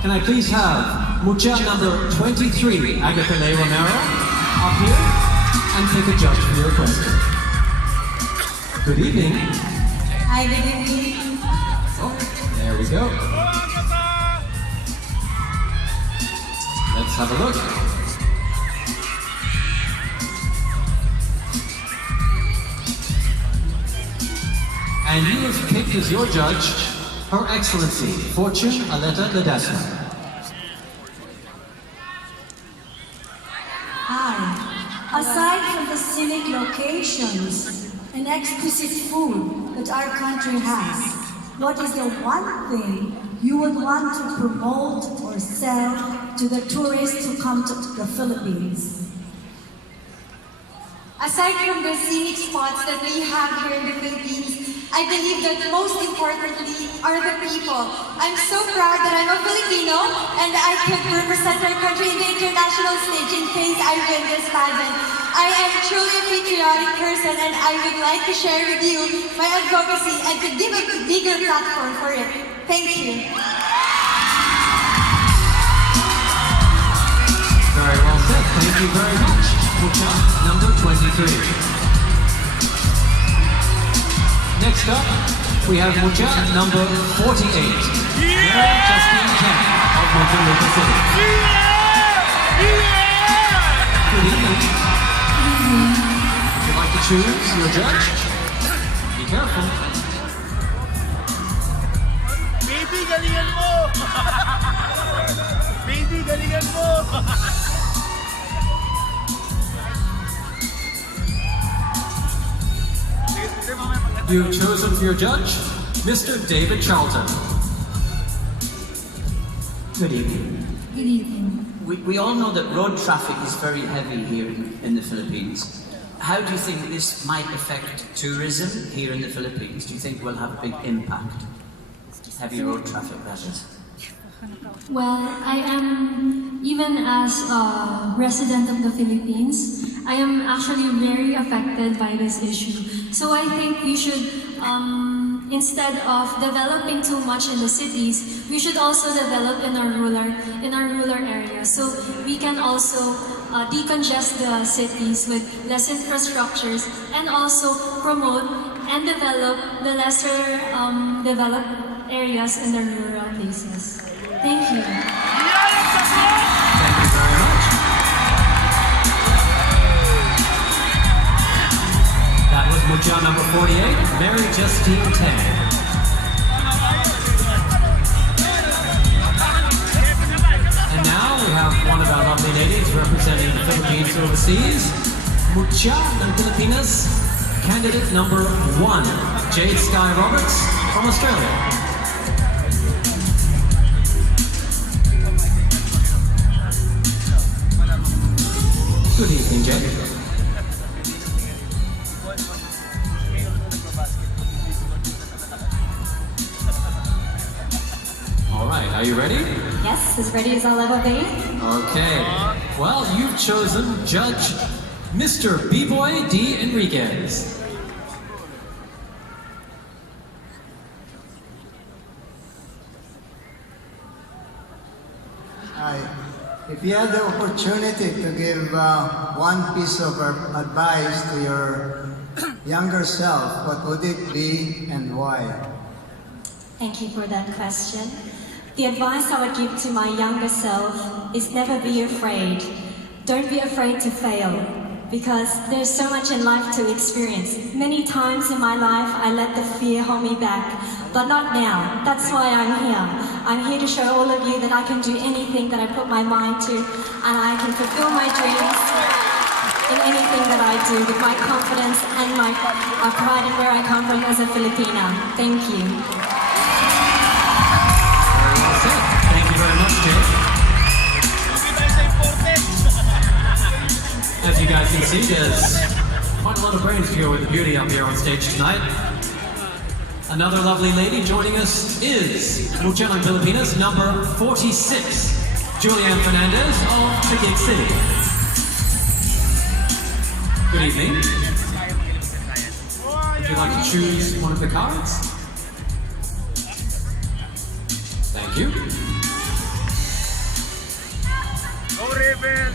Can I please have Mutya number 23, Agatha Ley Romero, up here and pick a judge for your question. Good evening. Hi, good evening. Oh, there we go. Let's have a look. And you have picked as your judge Her Excellency, Fortune Aleta Ledesma. Hi. Aside from the scenic locations and exquisite food that our country has, what is the one thing you would want to promote or sell to the tourists who come to the Philippines? Aside from the scenic spots that we have here in the Philippines, I believe that most importantly are the people. I'm so proud that I'm a Filipino and I can represent our country in the international stage in case I win this pageant. I am truly a patriotic person and I would like to share with you my advocacy and to give a bigger platform for it. Thank you. Very well said. Thank you very much. Mutya number 23. Next up, we have Mutya number 48. Mary Justine Ken of Monterey City. Good evening. Would you like to choose your judge? Be careful. Baby, galingan mo! Baby, galingan mo! You've chosen for your judge, Mr. David Charlton. Good evening. Good evening. We all know that road traffic is very heavy here in the Philippines. How do you think this might affect tourism here in the Philippines? Do you think we'll have a big impact? Heavy road traffic, that is. Well, I am, even as a resident of the Philippines, I am actually very affected by this issue. So I think we should, instead of developing too much in the cities, we should also develop in our rural areas. So we can also decongest the cities with less infrastructures and also promote and develop the lesser developed areas in the rural places. Thank you. Thank you very much. That was Mutya number 48, Mary Justine Ken. And now we have one of our lovely ladies representing the Philippines overseas, Mutya ng Pilipinas, candidate number 1, Jade Sky Roberts from Australia. Good evening, Jade. All right, are you ready? Yes, as ready as I'll ever be. Okay. Well, you've chosen Judge Mr. B-Boy D. Enriquez. Hi. If you had the opportunity to give one piece of advice to your younger self, what would it be and why? Thank you for that question. The advice I would give to my younger self is never be afraid. Don't be afraid to fail, because there's so much in life to experience. Many times in my life I let the fear hold me back, but not now. That's why I'm here. I'm here to show all of you that I can do anything that I put my mind to, and I can fulfill my dreams in anything that I do with my confidence and my pride in where I come from as a Filipina. Thank you. Very well said. Thank you very much, Jade. As you guys can see, there's quite a lot of brains here with the beauty up here on stage tonight. Another lovely lady joining us is Mutya ng Pilipinas, number 46, Julianne Fernandez of Taguig City. Good evening. Would you like to choose one of the cards? Thank you. Go Rebel!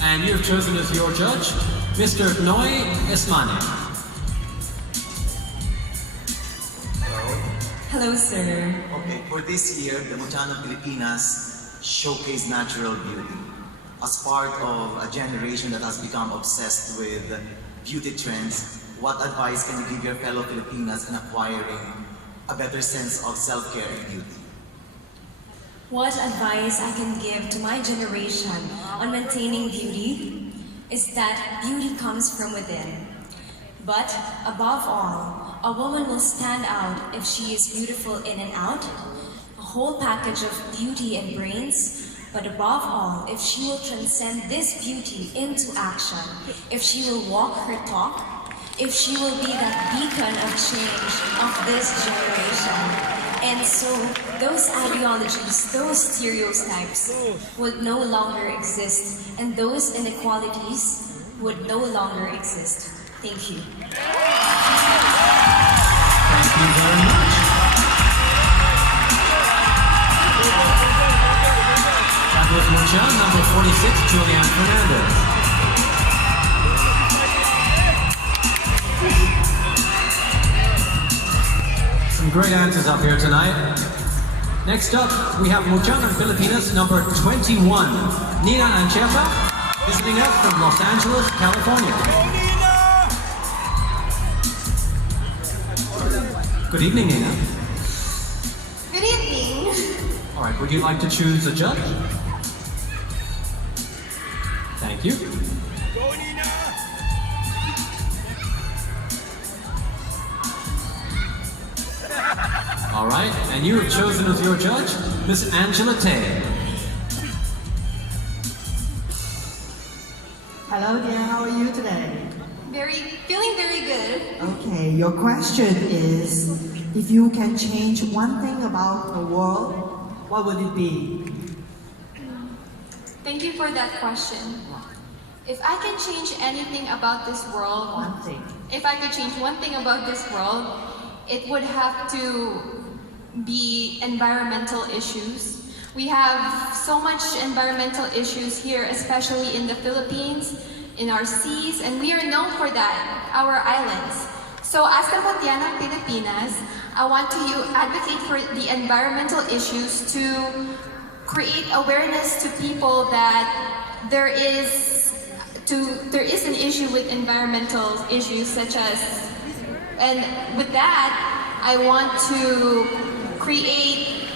And you've chosen as your judge, Mr. Noy Esmane. Hello, sir. Okay, for this year, the Mutya of Pilipinas showcase natural beauty. As part of a generation that has become obsessed with beauty trends, what advice can you give your fellow Filipinas in acquiring a better sense of self-care and beauty? What advice I can give to my generation on maintaining beauty is that beauty comes from within. But above all, a woman will stand out if she is beautiful in and out, a whole package of beauty and brains. But above all, if she will transcend this beauty into action, if she will walk her talk, if she will be that beacon of change of this generation. And so, those ideologies, those stereotypes would no longer exist, and those inequalities would no longer exist. Thank you. Thank you very much. That was Mutya, number 46, Julianne Fernandez. Some great answers up here tonight. Next up, we have Mutya of Pilipinas, number 21, Nina Ancheta, visiting us from Los Angeles, California. Good evening, Nina. Good evening. All right, would you like to choose a judge? Thank you. Go Nina! All right, and you have chosen as your judge, Miss Angela Tay. Hello dear, how are you today? Feeling very good. Okay, your question is, if you can change one thing about the world, what would it be? Thank you for that question. If I can change anything about this world, One thing. if I could change one thing about this world, it would have to be environmental issues. We have so much environmental issues here, especially in the Philippines, in our seas, and we are known for that, our islands. So as the Mutya ng Pilipinas, I want to advocate for the environmental issues to create awareness to people that there is an issue with environmental issues such as, and with that, I want to create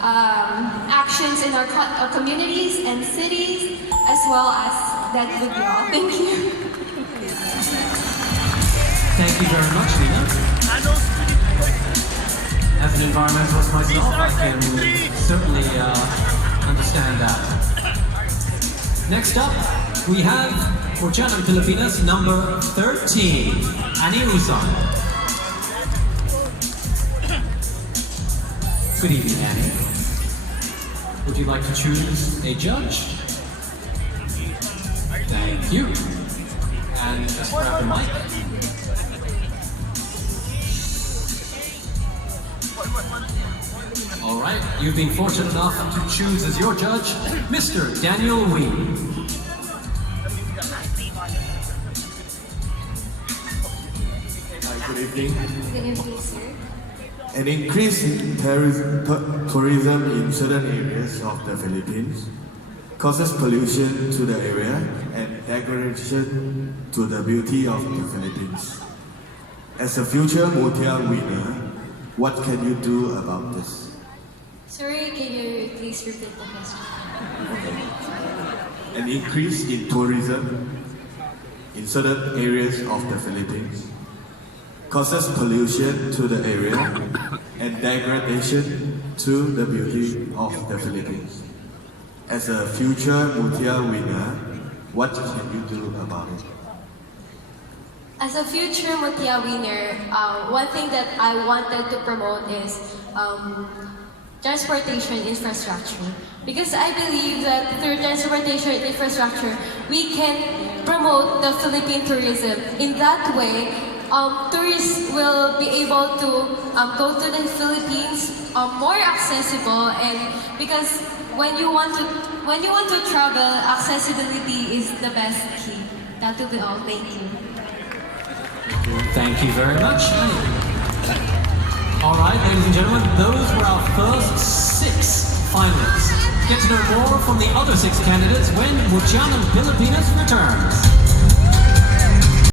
actions in our communities and cities, as well as that would be all. Thank you. Thank you very much, Nina. As an environmentalist myself, I can certainly understand that. Next up, we have Mutya ng Pilipinas, number 13, Annie Luzon. Good evening, Annie. Would you like to choose a judge? Thank you. And just grab the mic. All right, you've been fortunate enough to choose as your judge, Mr. Daniel Wee. Good evening. Good evening, sir. An increase in tourism in certain areas of the Philippines causes pollution to the area and degradation to the beauty of the Philippines. As a future Mutya winner, what can you do about this? Sorry, can you please repeat the question? An increase in tourism in certain areas of the Philippines causes pollution to the area and degradation to the beauty of the Philippines. As a future Mutya winner, what can you do about it? As a future Mutya winner, one thing that I wanted to promote is transportation infrastructure. Because I believe that through transportation infrastructure, we can promote the Philippine tourism. In that way, tourists will be able to go to the Philippines more accessible, and because when you want to travel, accessibility is the best key. That will be all. Thank you. Thank you very much. All right, ladies and gentlemen, those were our first 6 finalists. Get to know more from the other 6 candidates when Mutya ng Pilipinas returns.